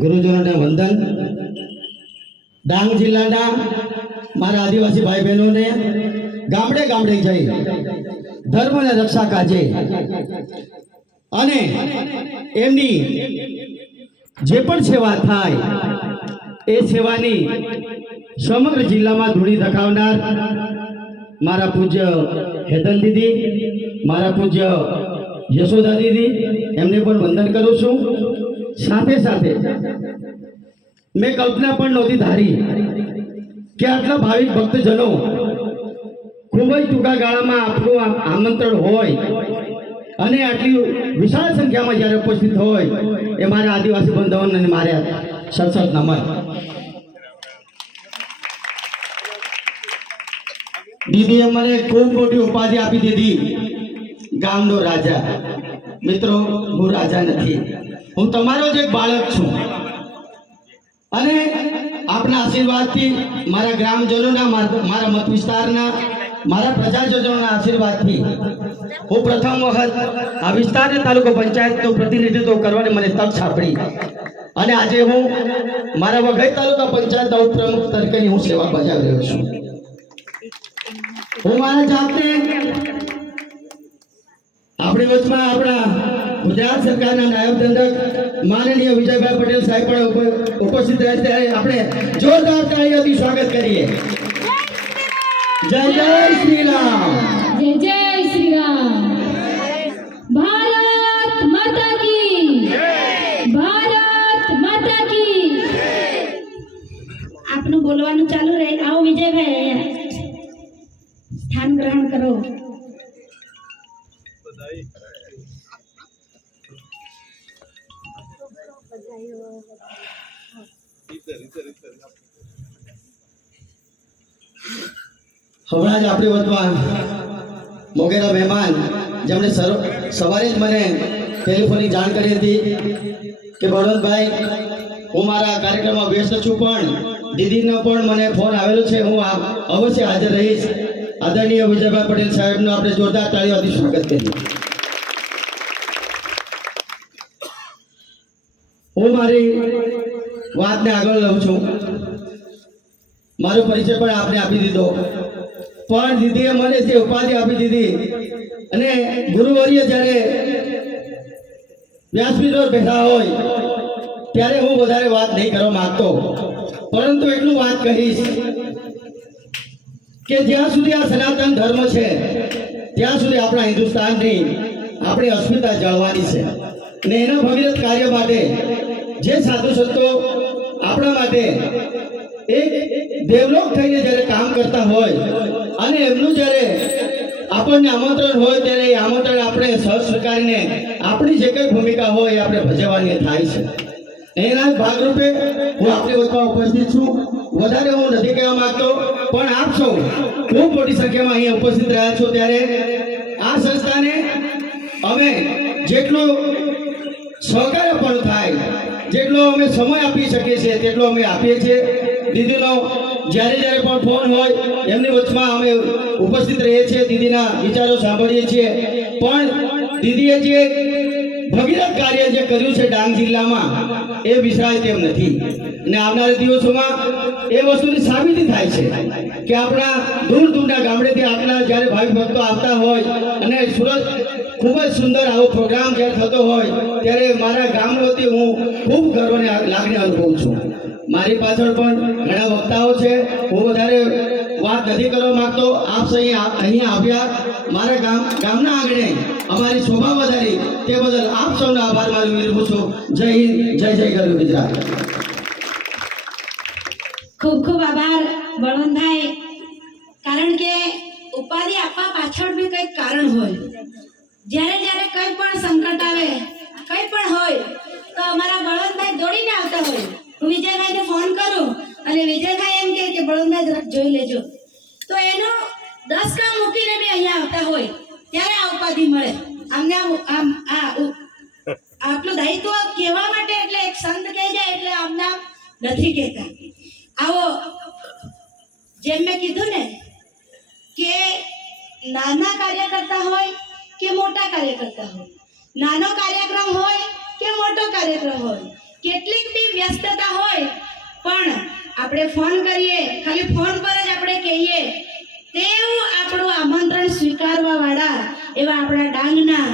ગુરુજનોને વંદન। ડાંગ જિલ્લાના મારા આદિવાસી ભાઈ બહેનોને ગામડે ગામડે જઈ ધર્મને રક્ષા કાજે અને એમની જે પણ સેવા થાય એ સેવાની સમગ્ર જિલ્લામાં ધૂળી ધકાવનાર મારા પૂજ્ય હેતલ દીદી, મારા પૂજ્ય યશોદા દીદી, એમને પણ વંદન કરું છું। સાથે સાથે મેં કલ્પના પણ નહોતી ધારી કે આટલા ભાવિક ભક્તજનો ખૂબ જ ટૂંકા ગાળામાં આપણું આમંત્રણ હોય અને આટલી વિશાળ સંખ્યામાં જ્યારે ઉપસ્થિત હોય એ મારા આદિવાસી બંધુઓને મારે સતસત નમન। દીદીએ મને ખૂબ મોટી ઉપાધિ આપી દીધી, ગામનો રાજા। મિત્રો, હું રાજા નથી, હું તમારો જ એક બાળક છું અને આપના આશીર્વાદથી, મારા ગ્રામજનોના, મારા મત વિસ્તારના, મારા પ્રજાજનોના આશીર્વાદથી હું પ્રથમ વખત આ વિસ્તારની તાલુકા પંચાયતનું પ્રતિનિધિત્વ કરવાની મને તક સાંપડી અને આજે હું મારા વઘઈ તાલુકા પંચાયતના ઉપપ્રમુખ તરીકેની હું સેવા બજાવી રહ્યો છું। હું મારા જાતને આપણી વચમાં આપણા ગુજરાત સરકારના નાયબ દંડક માનનીય વિજયભાઈ પટેલ સાહેબ પણ ઉપસ્થિત રહ્યા, ત્યારે આપણે જોરદાર તાળીઓથી સ્વાગત કરીએ। જય જય શ્રી રામ, जय जय श्री राम। भारत माता की भारत माता की। आपनु बोलवानु चालू रहे। आओ विजय भाई, स्थान ग्रहण करो। હમણાં જ આપણી વચમાં મોગેરા મહેમાન જેમણે સવારે જ મને ટેલિફોનની જાણ કરી હતી કે બળવંતભાઈ, હું મારા કાર્યક્રમમાં વ્યસ્ત છું, પણ દીદીનો પણ મને ફોન આવેલો છે, હું અવશ્ય હાજર રહીશ। આદરણીય વિજયભાઈ પટેલ સાહેબનું આપણે જોરદાર તાળીઓથી સ્વાગત કરીએ। હું મારી વાતને આગળ લઉં છું। મારો પરિચય પણ આપને આપી દીધો, પણ દીદીએ મને જે ઉપાધિ આપી દીધી અને ગુરુવર્ય જ્યારે વ્યાસપીઠ પર બેઠા હોય ત્યારે હું વધારે વાત નહીં કરવા માંગતો, પરંતુ એટલું વાત કહીશ કે જ્યાં સુધી આ સનાતન ધર્મ છે ત્યાં સુધી આપણા હિન્દુસ્તાનની આપણી અસ્મિતા જળવાની છે અને એના ભગીરથ કાર્ય માટે જે સાધુ સંતો આપણા માટે એક દેવલોક થઈને જ્યારે કામ કરતા હોય અને એમનું જ્યારે આપણને આમંત્રણ હોય ત્યારે એ આમંત્રણ આપણે સહ સ્વીકારીને આપણી જે કંઈ ભૂમિકા હોય એ આપણે ભજવવાની થાય છે। એના ભાગરૂપે હું આપણી વચમાં ઉપસ્થિત છું। વધારે હું નથી કહેવા માંગતો, પણ આપ સૌ ખૂબ મોટી સંખ્યામાં અહીંયા ઉપસ્થિત રહ્યા છો, ત્યારે આ સંસ્થાને અમે જેટલું સહકાર્ય પણ થાય, જેટલો અમે સમય આપી શકીએ છીએ તેટલો અમે આપીએ છીએ। દીદીનો જ્યારે જ્યારે પણ ફોન હોય એમની વચમાં અમે ઉપસ્થિત રહીએ છીએ, દીદીના વિચારો સાંભળીએ છીએ, પણ દીદીએ જે ભગીરથ કાર્ય જે કર્યું છે ડાંગ જિલ્લામાં એ વિસરાય તેમ નથી અને આવનારા દિવસોમાં એ વસ્તુની સાબિતી થાય છે કે આપણા દૂર દૂરના ગામડેથી આટલા જ્યારે ભાવિ ભક્તો આવતા હોય અને સુરત ખૂબ જ સુંદર આવો પ્રોગ્રામ જ્યારે થતો હોય ત્યારે મારા ગામ વતી હું ખૂબ ગર્વની લાગણી અનુભવું છું। મારી પાછળ પણ ઘણા વક્તાઓ છે, હું વધારે વાત નથી કરવા માંગતો। આપ અહીં આવ્યા, મારા ગામના આંગણે અમારી શોભા વધારી તે બદલ આપ સૌનો આભાર માનું છું। જય હિન્દ, જય જય ગરુ ગુજરાત। ખૂબ ખૂબ આભાર બળવંતભાઈ, કારણ કે ઉપાધિ આપવા પાછળ બી કંઈક કારણ હોય। જ્યારે જ્યારે કંઈ પણ સંકટ આવે, કંઈ પણ હોય તો અમારા બળવંતભાઈ દોડીને આવતા હોય। હું વિજયભાઈને ફોન કરું અને વિજયભાઈ એમ કહે કે બળવંતભાઈ જરાક જોઈ લેજો, તો એનો 10 કામ મૂકીને બી અહીંયા આવતા હોય ત્યારે આ ઉપાધિ મળે અમને। આટલું દાયિત્વ કહેવા માટે, એટલે એક સંત કહી જાય એટલે આમના નથી કહેતા। આવો, જેમ મેં કીધું ને કે નાના કાર્ય કરતા હોય કે મોટા કાર્ય કરતા હોય, નાનો કાર્યક્રમ હોય કે મોટો કાર્યક્રમ હોય, કેટલીક બી વ્યસ્તતા હોય, પણ આપણે ફોન કરીએ, ખાલી ફોન પર જ આપણે કહીએ તેવું આપણું આમંત્રણ સ્વીકારવા વાળા એવા આપણા ડાંગના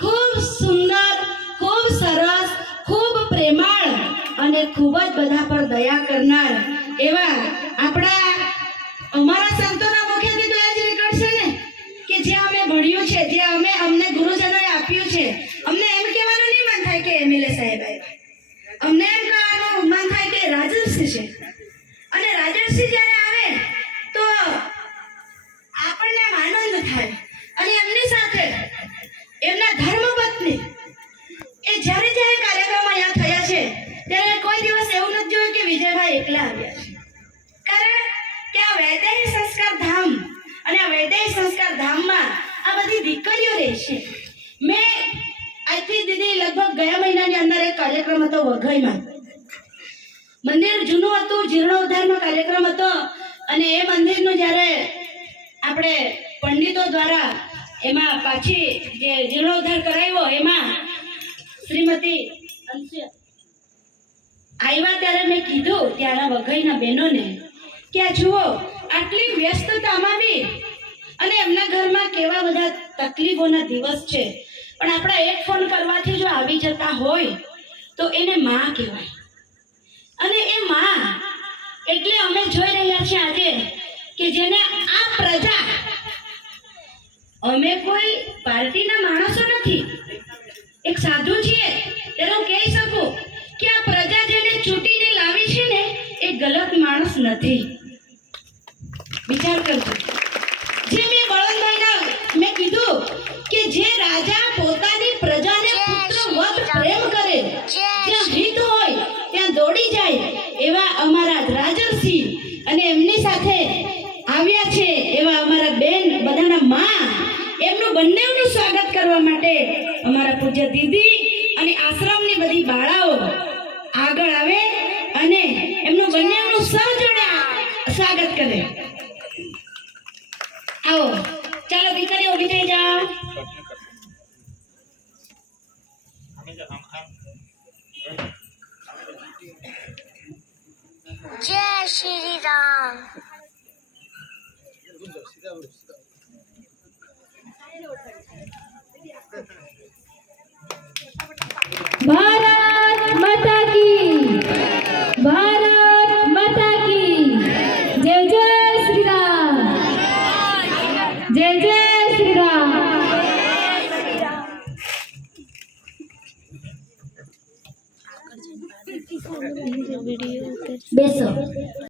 ખૂબ સુંદર, ખૂબ સરસ, ખૂબ પ્રેમાળ અને ખૂબ જ બધા પર દયા કરનાર એવા આપણા અમારા સંતોના મુખેથી તો એ જ નીકળશે ને કે જે અમે ભણ્યું છે, જે અમને ગુરુજનોએ આપ્યું છે, અમને એમ કહેવાનું નહીં મન થાય કે એમએલએ સાહેબ આવ્યા, અમને એમ કહેવાનું મન થાય કે રાજર્ષિ છે. અને રાજર્ષિ જ્યારે આવે તો આપણને આમ આનંદ થાય. અને એમની સાથે એમના ધર્મપત્ની એ જ્યારે કાર્યક્રમ અહીંયા થયા છે ત્યારે કોઈ દિવસ એવું નથી જોયું કે વિજયભાઈ એકલા આવ્યા છે. કારણ કે આ વૈદેહી સંસ્કાર ધામ અને આ વૈદેહી સંસ્કાર ધામમાં આ બધી દીકરીઓ રહે છે. મેં આજથી દીદી લગભગ ગયા મહિનાની અંદર એક કાર્યક્રમ હતો વઘઈમાં. મંદિર જૂનું હતું, જીર્ણોદ્ધારનો કાર્યક્રમ હતો અને એ મંદિરનું જ્યારે આપણે પંડિતો દ્વારા એમાં પાછી જે જીર્ણોદ્ધાર કરાવ્યો એમાં શ્રીમતી આવ્યા ત્યારે મેં કીધું ત્યાંના વઘઈના બહેનોને કે આ જુઓ આટલી વ્યસ્તતામાં બી અને એમના ઘરમાં કેવા બધા તકલીફોના દિવસ છે, પણ આપણા એક ફોન કરવાથી જો આવી જતા હોય તો એને માં કહેવાય. અને એ માં એટલે અમે જોઈ રહ્યા છીએ આજે કે જેને આ પ્રજા, અમે કોઈ પાર્ટીના માણસો નથી, એક સાધુ છીએ ત્યારે હું કહી શકું કે આ પ્રજા જેને ચૂંટીને લાવી છે ને એ ગલત માણસ નથી. વિચાર કરજો. જે મેં બળવંતભાઈના મેં કીધું કે જે રાજા પોતાની પ્રજાને પુત્ર વત પ્રેમ કરે, જ્યાં હિત હોય ત્યાં દોડી જાય એવા અમારા રાજર્ષિ અને એમની સાથે આવ્યા છે એવા અમારા બેન બધાના માં, એમનું બંનેનું સ્વાગત કરવા માટે અમારા પૂજ્ય દીદી અને આશ્રમની બધી બાળાઓ આગળ આવે અને એમનું બંનેનું સહજોડે સ્વાગત કરે. આવો ચાલો દીકરીઓ ઊભી થઈ જાઓ. जय श्री राम। भारत माता की, भारत माता की जय जय श्री राम, जय जय श्री राम। બેસો.